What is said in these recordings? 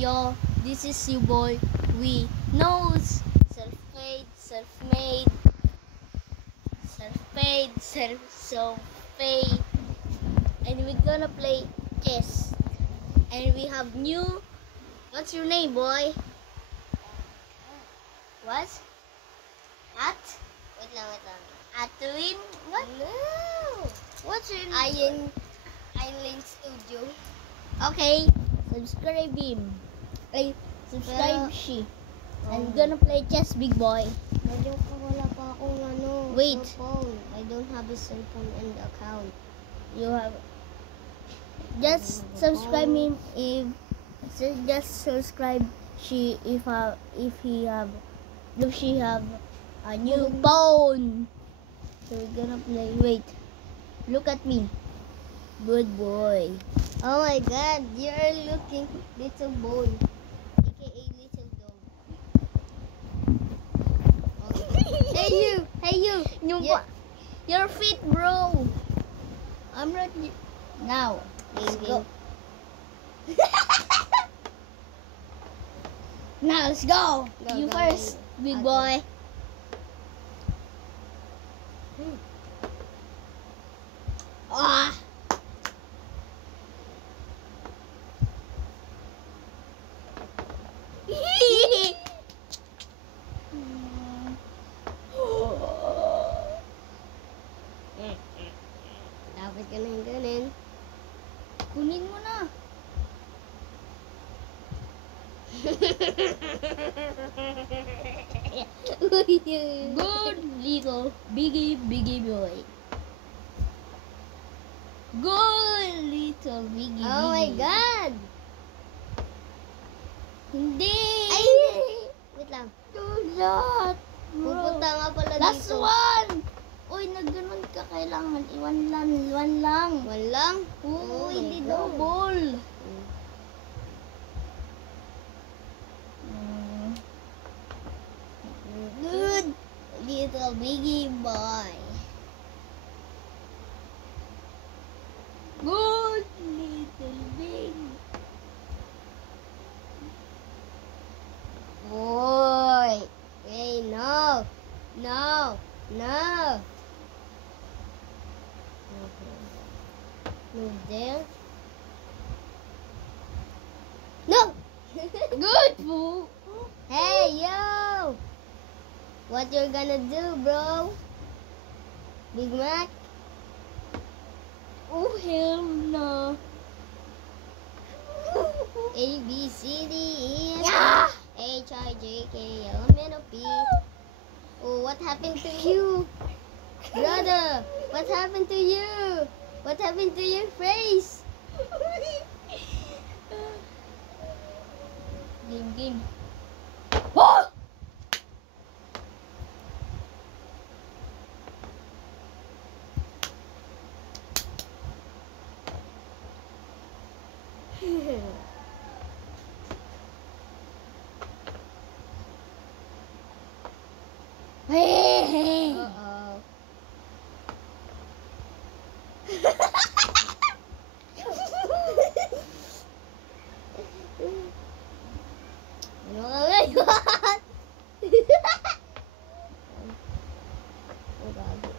Yo, this is your boy. We knows self-made, self-made, self-made, self-made, and we're gonna play chess. And we have new. What's your name, boy? What? Wait lang. Atwin? What? No. What's your Iron Studio. Okay, subscribe him. Ay, subscribe Pero- she. I'm gonna play chess, big boy. Medyo wala pa akong Wait. cellphone. I don't have a cellphone and account. You have just subscribe him if just subscribe she if she have a new phone. So we're gonna play. Wait, look at me, good boy. Oh my god, you're looking little boy. AKA little dog. Okay. Hey you! Yeah. Your feet, bro. I'm not now. Let's go. Now let's go. Go, You go, first, go. big Okay. boy. Ah. Dapat ganun. Kunin mo na. Good little biggie boy. Good little biggie. Oh my biggie. god! Hindi. Ay! Wait lang. Do that, bro. Pupunta nga pala Last dito. one. Uy, nagganon ka. Kailangan iwan lang. Walang? Oo, Oh my hindi God. double. Good little biggie boy. Good little big. Boy! Hey, no! Move there. No! Good boo. Hey, yo! What you're gonna do, bro? Big Mac? Oh, hell no. A, B, C, D, E, F, Yeah. H, I, J, K, L, M, N, O, P. Oh, what happened to you? Brother, what happened to you? What happened to your face? Game. Oh! Hey! Uh-oh. Ano ka ngayon? Ang gago.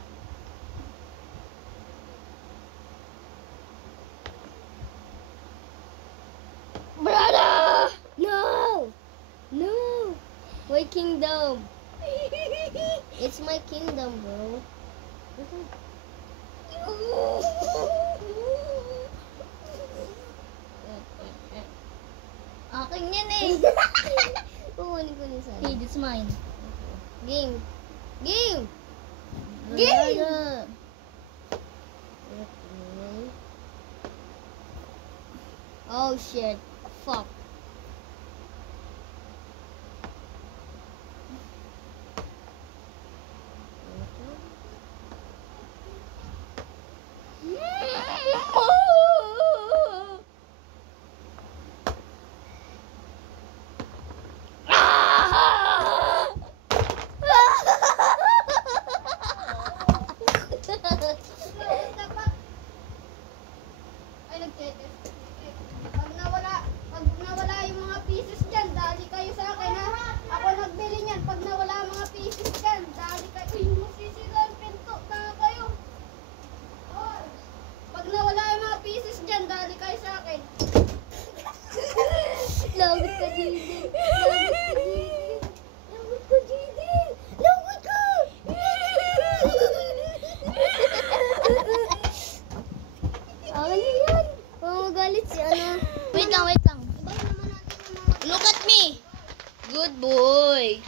Brother! No! My kingdom! It's my kingdom, bro. Akin yan eh. Kukunin ko niya sa'yo. Hey, that's mine. Game! Game! Brother. Okay. Oh shit. Fuck. Nagalit si ano. Wait lang, wait lang. Ibahin naman natin yung mga... Look at me. Good boy.